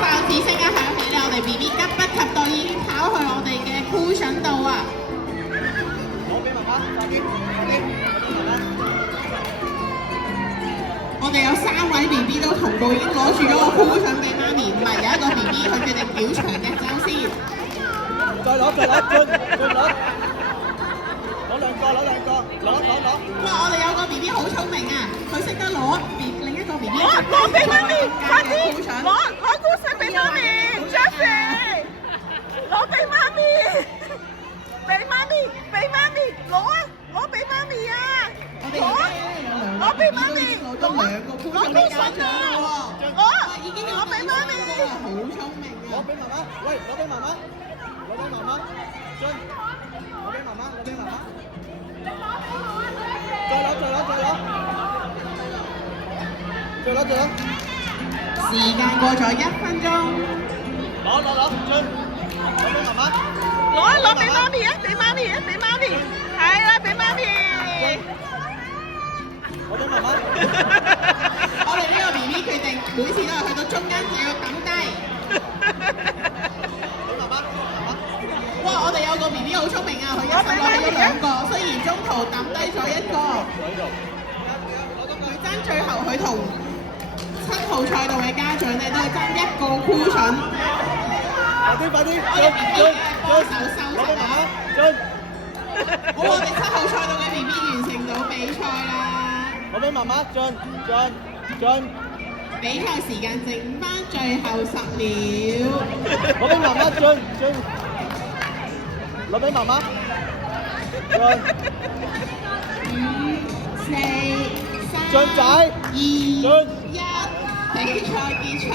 哨子聲一響起咧，我哋 BB 急不及待已經跑去我哋嘅 cushion 度啊！攞俾媽媽，快啲，快啲，媽媽。我哋有3位 BB 都同步已經攞住嗰個 cushion 俾媽咪，唔係有一個 BB 佢決定表長嘅走先。再攞，再攞，再攞。攞兩個，攞兩個，攞。哇！我哋有個 BB 好聰明啊，佢識得攞另一個 BB 攞俾媽咪，快啲攞故事俾媽咪 ，Jessie， 攞俾媽咪，攞啊，攞俾媽咪啊，攞俾媽咪，攞2個 cushion 俾家長啦喎，已經攞俾媽咪，好聰明啊！攞俾媽媽，喂，攞俾媽媽，進，攞俾媽媽，再攞，時間過咗1分鐘，攞，進，攞俾媽媽，攞俾媽咪啊，俾媽咪，係啦，俾媽咪，攞俾媽媽，我哋呢個 BB 決定每次都係去到中間就要抌低。俾媽媽，哇！我哋有個 BB 好聰明啊，佢一手攞起咗2個，雖然中途抌低咗1個，佢爭最後佢同7號賽道嘅家長咧都係爭1個 cushion。快啲，我哋 BB 嘅幫手收拾啊！進，好，我哋7號賽道嘅 BB 完成到比賽啦。攞俾媽媽，進，比賽時間剩翻最後10秒。攞俾媽媽，進，攞俾媽媽，進。 5、4、3、進仔， 2、1，比賽結束。